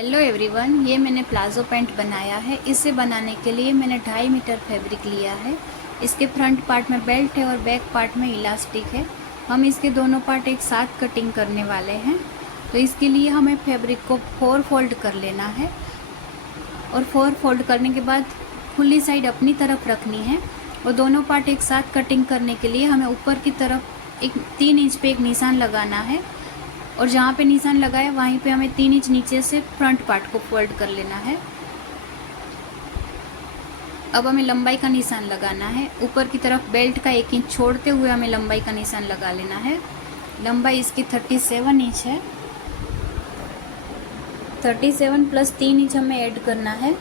Hello everyone, ये मैंने palazzo pant बनाया है। इसे बनाने के लिए मैंने 2.5 मीटर फैब्रिक लिया है। इसके फ्रंट पार्ट में बेल्ट है और बैक पार्ट में इलास्टिक है। हम इसके दोनों पार्ट एक साथ कटिंग करने वाले हैं, तो इसके लिए हमें फैब्रिक को 4 फोल्ड कर लेना है और 4 फोल्ड करने के बाद खुली साइड अपनी तरफ रखनी है और दोनों पार्ट एक साथ कटिंग करने के लिए हमें ऊपर की तरफ एक 3 इंच पे एक निशान लगाना है और जहाँ पे निशान लगाया वहीं पे हमें 3 इंच नीचे से फ्रंट पार्ट को फोल्ड कर लेना है। अब हमें लंबाई का निशान लगाना है। ऊपर की तरफ बेल्ट का 1 इंच छोड़ते हुए हमें लंबाई का निशान लगा लेना है। लंबाई इसकी 37 इंच है। 37 प्लस 3 इंच हमें ऐड करना है।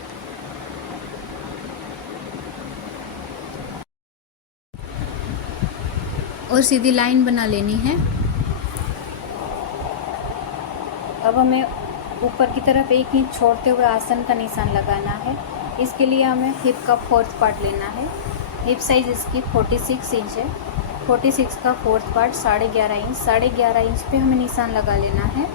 और सीधी लाइन बना लेनी है। अब हमें ऊपर की तरफ 1 इंच छोड़ते हुए आसन का निशान लगाना है। इसके लिए हमें हिप का 4th पार्ट लेना है। हिप साइज इसकी 46 इंच है। 46 का 4th पार्ट 11.5 इंच। 11.5 इंच पे हमें निशान लगा लेना है।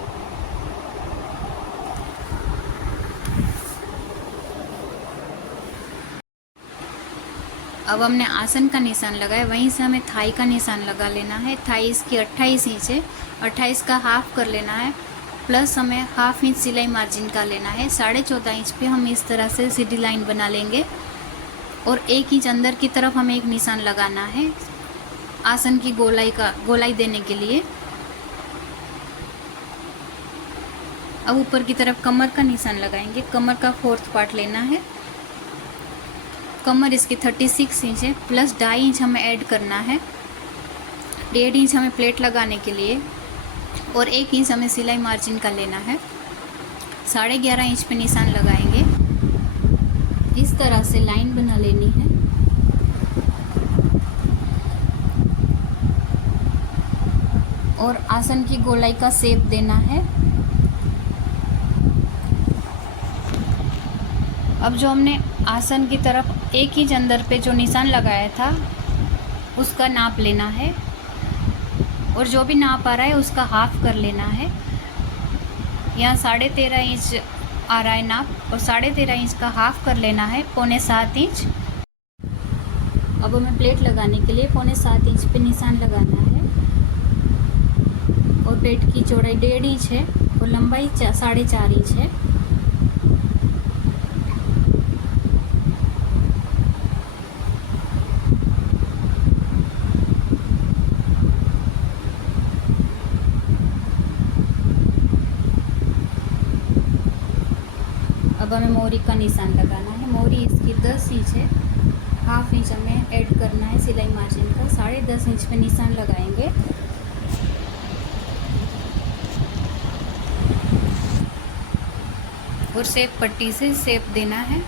अब हमने आसन का निशान लगाया, वहीं से हमें थाई का निशान लगा लेना है। थाई इसकी 28 इंच है। 28 का हाफ कर लेना है, प्लस हमें हाफ इंच सिलाई मार्जिन का लेना है। 14.5 इंच पे हम इस तरह से सीधी लाइन बना लेंगे और 1 इंच अंदर की तरफ हमें एक निशान लगाना है आसन की गोलाई देने के लिए। अब ऊपर की तरफ कमर का निशान लगाएंगे। कमर का 4th पार्ट लेना है। कमर इसकी 36 इंच है, प्लस 2.5 इंच हमें ऐड करना है। 1.5 इंच हमें प्लेट लगाने के लिए और 1 इंच हमें सिलाई मार्जिन का लेना है। 11.5 इंच पे निशान लगाएंगे। इस तरह से लाइन बना लेनी है। और आसन की गोलाई का शेप देना है। अब जो हमने आसन की तरफ 1 इंच अंदर पे जो निशान लगाया था उसका नाप लेना है और जो भी नाप आ रहा है उसका हाफ कर लेना है। यहाँ 13.5 इंच आ रहा है नाप और 13.5 इंच का हाफ कर लेना है 6.25 इंच। अब हमें प्लेट लगाने के लिए 6.25 इंच पे निशान लगाना है और प्लेट की चौड़ाई 1.5 इंच है और लंबाई 4.5 इंच है। अब हमें मोरी का निशान लगाना है। मोरी इसकी 10 इंच है। हाफ इंच हमें ऐड करना है सिलाई मार्जिन का। 10.5 इंच पे निशान लगाएंगे। और शेप पट्टी से शेप देना है।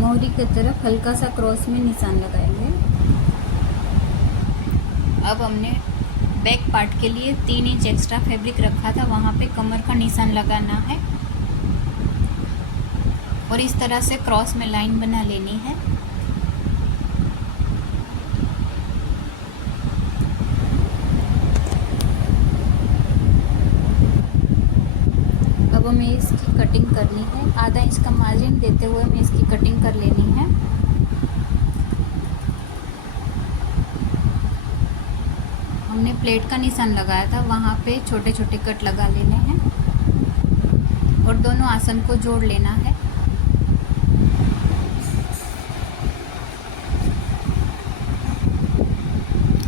मोहरी की तरफ हल्का सा क्रॉस में निशान लगाएंगे। अब हमने बैक पार्ट के लिए 3 इंच एक्स्ट्रा फैब्रिक रखा था, वहाँ पे कमर का निशान लगाना है और इस तरह से क्रॉस में लाइन बना लेनी है। अब हमें इसकी कटिंग करनी है। आधा इंच का मार्जिन देते हुए हमें इसकी कटिंग कर लेनी है। हमने प्लेट का निशान लगाया था, वहाँ पे छोटे छोटे कट लगा लेने हैं और दोनों आसन को जोड़ लेना है।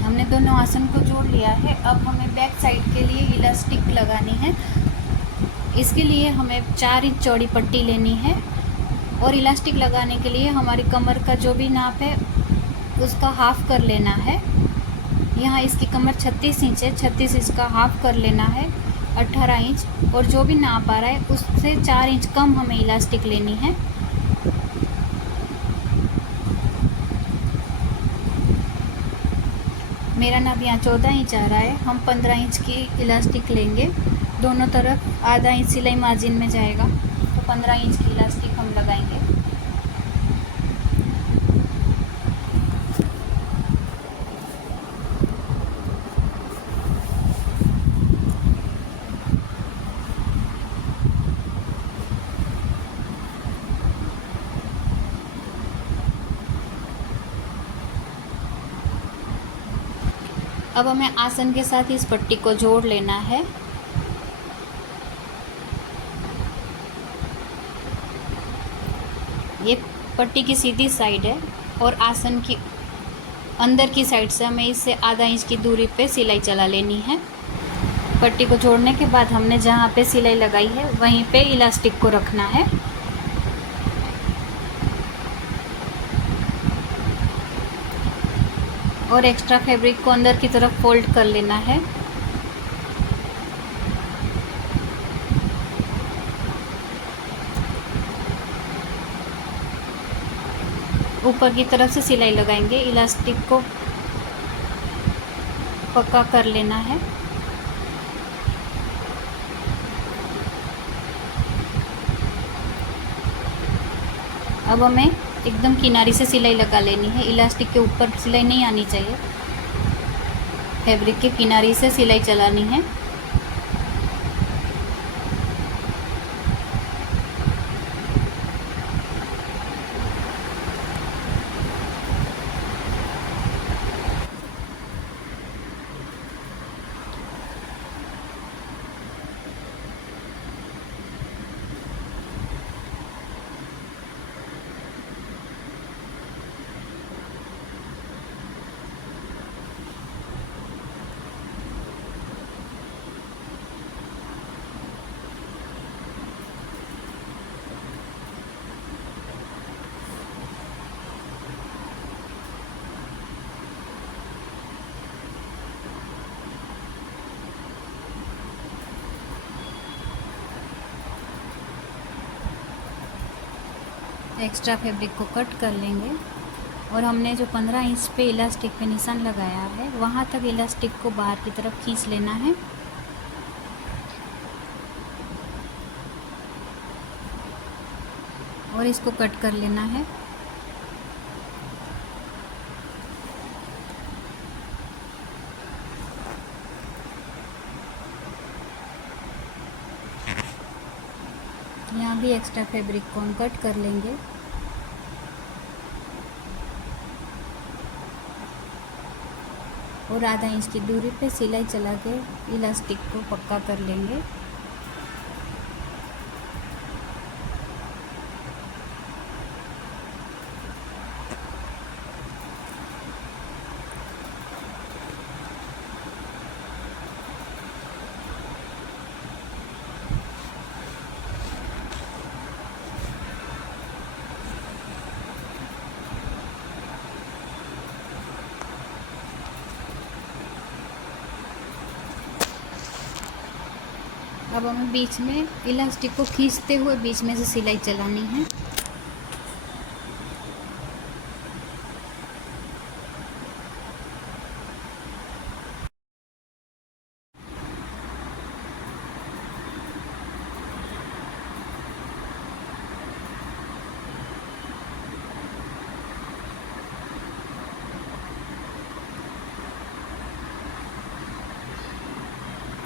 हमने दोनों आसन को जोड़ लिया है। अब हमें बैक साइड के लिए इलास्टिक लगानी है। इसके लिए हमें 4 इंच चौड़ी पट्टी लेनी है और इलास्टिक लगाने के लिए हमारी कमर का जो भी नाप है उसका हाफ कर लेना है। यहाँ इसकी कमर 36 इंच है। 36 इंच का हाफ कर लेना है 18 इंच और जो भी नाप आ रहा है उससे 4 इंच कम हमें इलास्टिक लेनी है। मेरा नाप यहाँ 14 इंच आ रहा है। हम 15 इंच की इलास्टिक लेंगे, दोनों तरफ आधा इंच सिलाई मार्जिन में जाएगा, तो 15 इंच की इलास्टिक हम लगाएंगे। अब हमें आसन के साथ इस पट्टी को जोड़ लेना है। ये पट्टी की सीधी साइड है और आसन की अंदर की साइड से हमें इससे आधा इंच की दूरी पे सिलाई चला लेनी है। पट्टी को जोड़ने के बाद हमने जहाँ पे सिलाई लगाई है वहीं पे इलास्टिक को रखना है और एक्स्ट्रा फैब्रिक को अंदर की तरफ फोल्ड कर लेना है। ऊपर की तरफ से सिलाई लगाएंगे, इलास्टिक को पक्का कर लेना है। अब हमें एकदम किनारी से सिलाई लगा लेनी है, इलास्टिक के ऊपर सिलाई नहीं आनी चाहिए, फैब्रिक के किनारी से सिलाई चलानी है। एक्स्ट्रा फैब्रिक को कट कर लेंगे और हमने जो 15 इंच पे इलास्टिक पे निशान लगाया है वहाँ तक इलास्टिक को बाहर की तरफ खींच लेना है। और इसको कट कर लेना है। यहाँ भी एक्स्ट्रा फैब्रिक को हम कट कर लेंगे। और आधा इंच की दूरी पे सिलाई चला के इलास्टिक को पक्का कर लेंगे। अब हमें बीच में इलास्टिक को खींचते हुए बीच में से सिलाई चलानी है।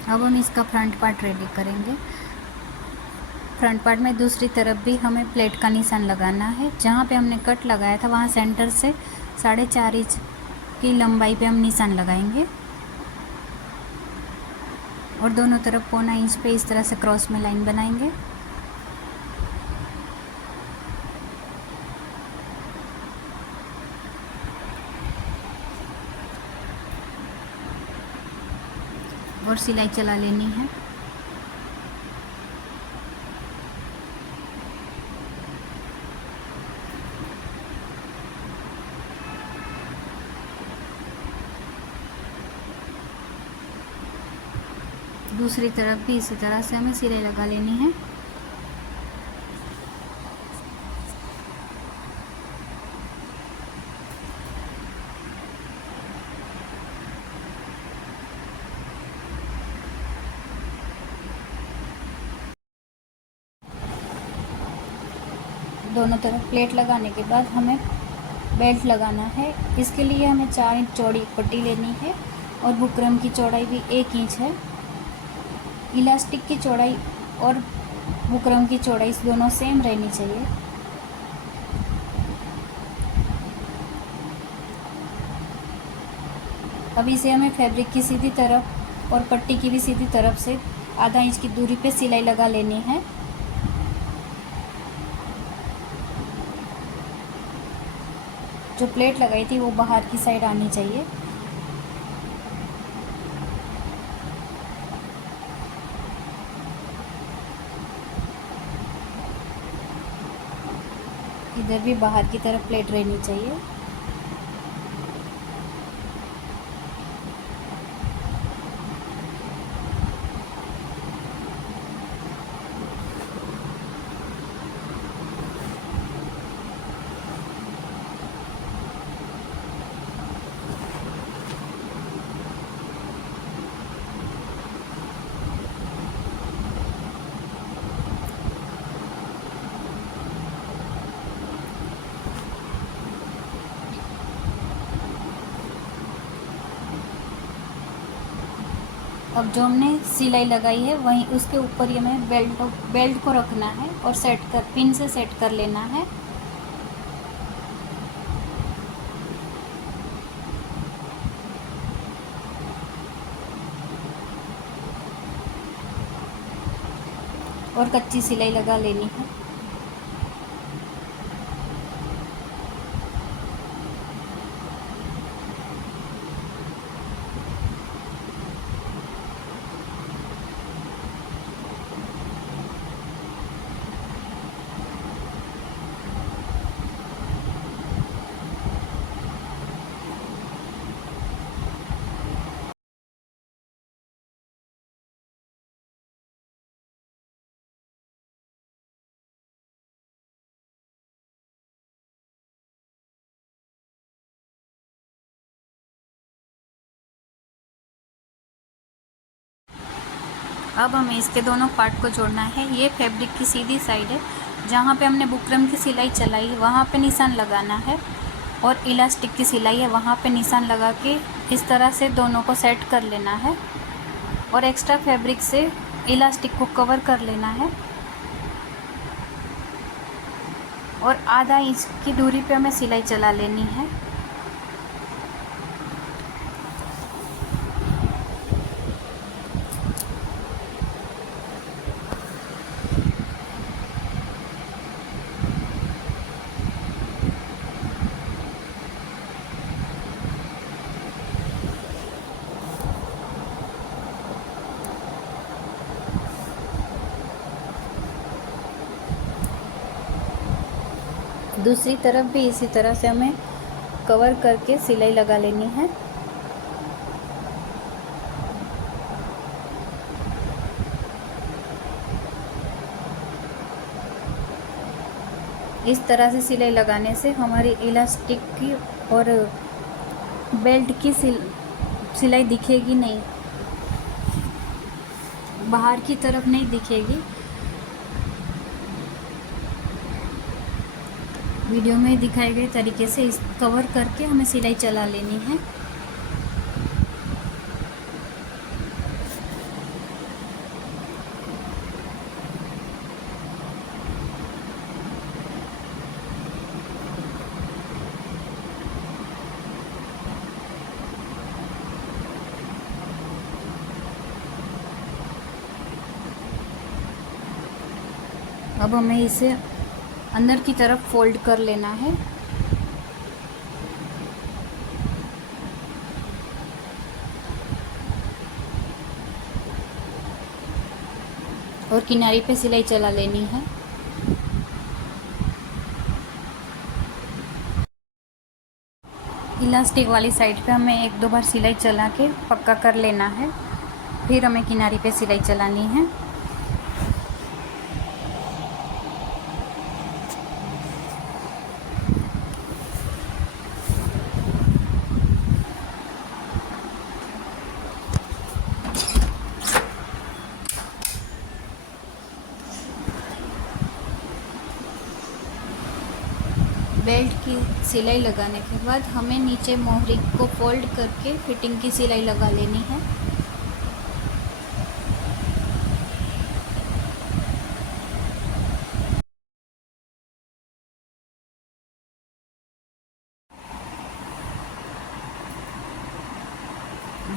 अब हम इसका फ्रंट पार्ट रेडी करेंगे। फ्रंट पार्ट में दूसरी तरफ भी हमें प्लेट का निशान लगाना है। जहाँ पे हमने कट लगाया था वहाँ सेंटर से 4.5 इंच की लंबाई पे हम निशान लगाएंगे और दोनों तरफ 1.25 इंच पे इस तरह से क्रॉस में लाइन बनाएंगे। और सिलाई चला लेनी है। दूसरी तरफ भी इसी तरह से हमें सिलाई लगा लेनी है। दोनों तरफ प्लेट लगाने के बाद हमें बेल्ट लगाना है। इसके लिए हमें 4 इंच चौड़ी पट्टी लेनी है और बुकरम की चौड़ाई भी 1 इंच है। इलास्टिक की चौड़ाई और बुकरम की चौड़ाई दोनों सेम रहनी चाहिए। अब इसे हमें फैब्रिक की सीधी तरफ और पट्टी की भी सीधी तरफ से आधा इंच की दूरी पे सिलाई लगा लेनी है। जो प्लेट लगाई थी वो बाहर की साइड आनी चाहिए। इधर भी बाहर की तरफ प्लेट रहनी चाहिए। अब जो हमने सिलाई लगाई है वहीं उसके ऊपर ये हमें बेल्ट को रखना है और पिन से सेट कर लेना है। और कच्ची सिलाई लगा लेनी है। अब हमें इसके दोनों पार्ट को जोड़ना है। ये फैब्रिक की सीधी साइड है, जहाँ पे हमने बुकरम की सिलाई चलाई है वहाँ पे निशान लगाना है, और इलास्टिक की सिलाई है वहाँ पे निशान लगा के इस तरह से दोनों को सेट कर लेना है और एक्स्ट्रा फैब्रिक से इलास्टिक को कवर कर लेना है। और आधा इंच की दूरी पे हमें सिलाई चला लेनी है। दूसरी तरफ भी इसी तरह से हमें कवर करके सिलाई लगा लेनी है। इस तरह से सिलाई लगाने से हमारी इलास्टिक की और बेल्ट की सिलाई दिखेगी नहीं, बाहर की तरफ नहीं दिखेगी। वीडियो में दिखाए गए तरीके से इस कवर करके हमें सिलाई चला लेनी है। अब हमें इसे अंदर की तरफ फोल्ड कर लेना है। और किनारे पे सिलाई चला लेनी है। इलास्टिक वाली साइड पे हमें 1-2 बार सिलाई चला के पक्का कर लेना है, फिर हमें किनारे पे सिलाई चलानी है। सिलाई लगाने के बाद हमें नीचे मोहरी को फोल्ड करके फिटिंग की सिलाई लगा लेनी है।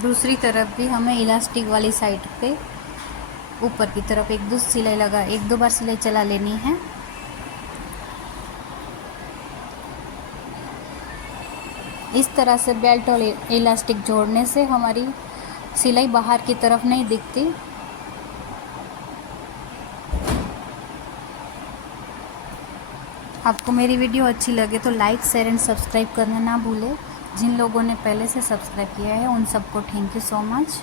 दूसरी तरफ भी हमें इलास्टिक वाली साइड पे ऊपर की तरफ एक दो बार सिलाई चला लेनी है। इस तरह से बेल्ट और इलास्टिक जोड़ने से हमारी सिलाई बाहर की तरफ नहीं दिखती। आपको मेरी वीडियो अच्छी लगे तो लाइक, शेयर एंड सब्सक्राइब करना ना भूलें। जिन लोगों ने पहले से सब्सक्राइब किया है उन सबको थैंक यू सो मच।